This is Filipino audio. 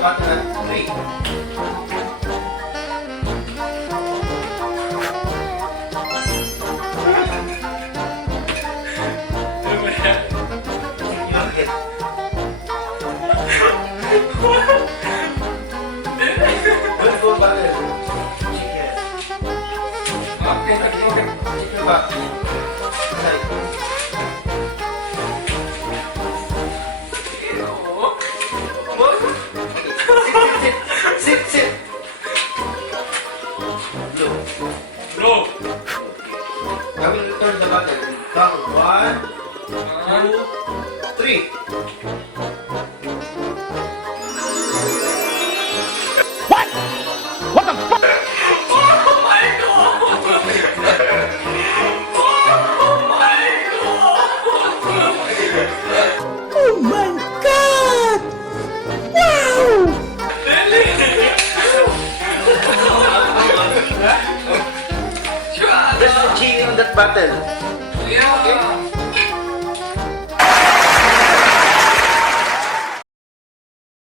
button at 3. Sit. Blue. I will turn the button. Count 1, 2, 3. There's a genie on that button.